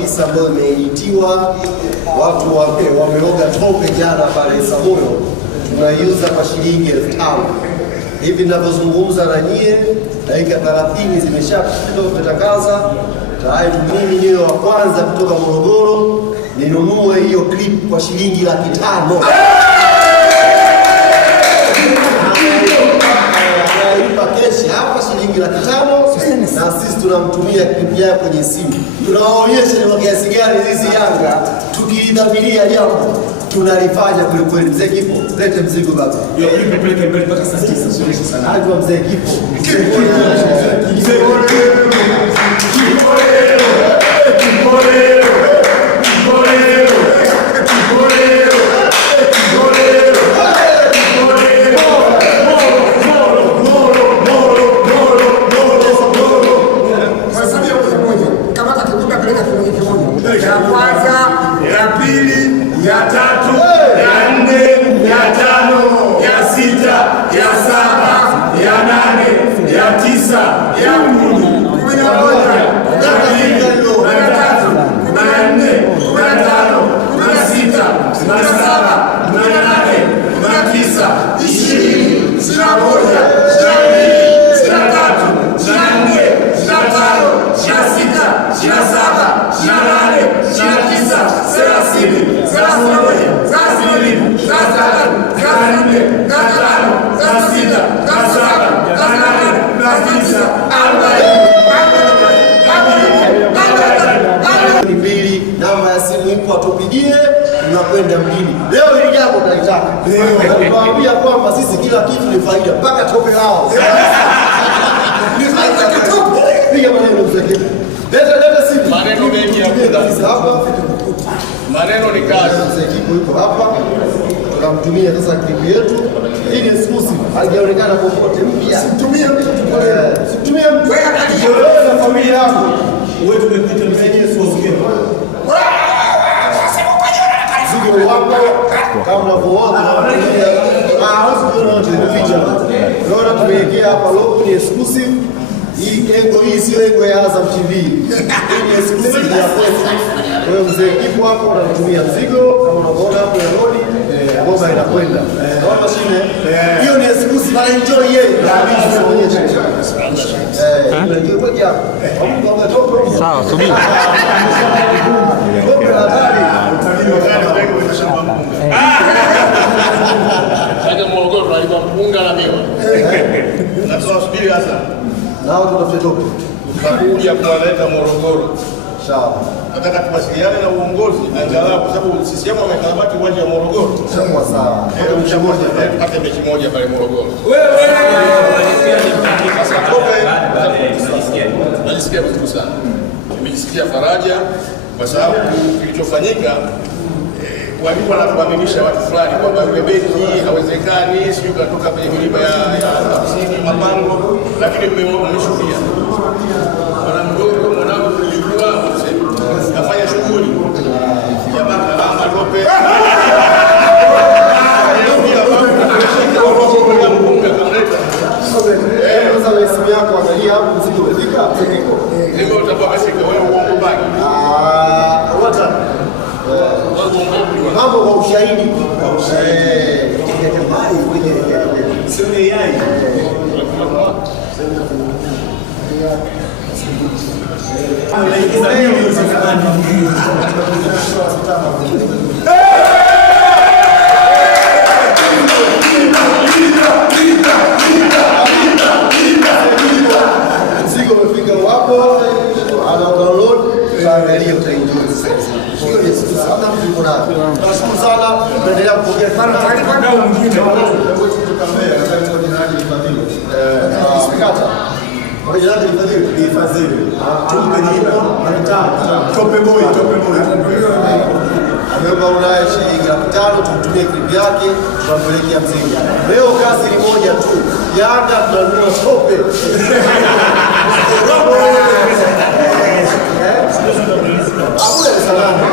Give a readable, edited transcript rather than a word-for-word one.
kabisa ambayo imeeditiwa, watu wameoga tope jana pale Samoyo, tunaiuza kwa shilingi 5,000. Hivi ninavyozungumza na nyie, dakika 30 zimeshapita, tumetangaza tayari. Mimi niwe wa kwanza kutoka Morogoro ninunue hiyo clip kwa shilingi 500,000. Analipa keshi hapa shilingi 500,000 na sisi tunamtumia clip yake kwenye simu. Tunawaonyesha ni kwa kiasi gani sisi Yanga tukidhamiria jambo tunalifanya kweli kweli. Mzee Kipo, lete mzigo baba. Hiyo clip peleke mbele mpaka saa 9 sio sana. Hadi mzee Kipo. Ya kwanza, ya pili, ya tatu, ya nne, ya tano, ya sita, ya saba, ya nane, ya tisa, ya 10, 11, 12, 13, 14, 15, 16, 17, 18, 19, 20, 21, 22, 23, 24, 25, 26, 27, 28, 29, 30, 31, 32, 33, 34, 35, 36, 37, 38, 39, 40. Mbili, namba ya simu ipo, atupigie, tunakwenda mjini. Leo hili jambo tunalitaka. Tunawaambia kwamba sisi kila kitu ni faida, mpaka tope lao. Ni faida kitope. Piga maneno mzee Kipo. Leta simu. Maneno mengi ya hapa. Maneno ni kazi. Mzee Kipo yuko hapa. Tunamtumia sasa clip yetu. Hii ni exclusive. Haijaonekana popote, mpya. Simtumie mtu. Simtumie mtu. Wewe na familia yako. Wewe tumepita mzee Yesu usikie. Zigo wako kama unavyoona. Unaona tumewekea hapa logo, ni exclusive. Hii hii sio engo ya Azam TV. Hii ni exclusive ya kwetu. Wewe mzee Kipo hapo unatumia mzigo kama unavyoona hapo ya lori, ngoma inakwenda. Naona mashine. Hiyo ni exclusive, na enjoy yeye. Enjoy kwa hapo. Sawa, subiri. Kaja Morogoro tunalipa mpunga na miwa. Na tunasubiri sasa. Nao tunafetoka. Tutakuja kuwaleta Morogoro. Sawa. Nataka tuwasiliane na uongozi angalau kwa sababu CCM wamekarabati uwanja wa Morogoro. Sawa sawa. Tupate mechi moja pale Morogoro. Najisikia vizuri sana. Nimejisikia faraja kwa sababu kilichofanyika walikuwa wanafahamisha watu fulani kwamba yule beki hawezekani, sio kutoka kwenye milima ya kusini Mapango, lakini mmeshuhudia bwana mdogo mwanangu tulikuwa kafanya shughuli ya makalama tope sasa simu yako angalia hapo, mzigo umefika. Ndio utabakashika wewe uongo baki. Wata mambo kwa ushahidi. Sio ni yai. Mzigo umefika wapo, ana download, angalia utaenjoy sasa. Hiyo ni sana mzigo nao. Tunashukuru sana, tunaendelea kupokea sana taarifa na mwingine. Ameomba Ulaya shilingi 500 tumtumie clip yake, tunampelekea mzigo. Leo kazi ni moja tu, Yanga tunanunua tope. Hakuna salama.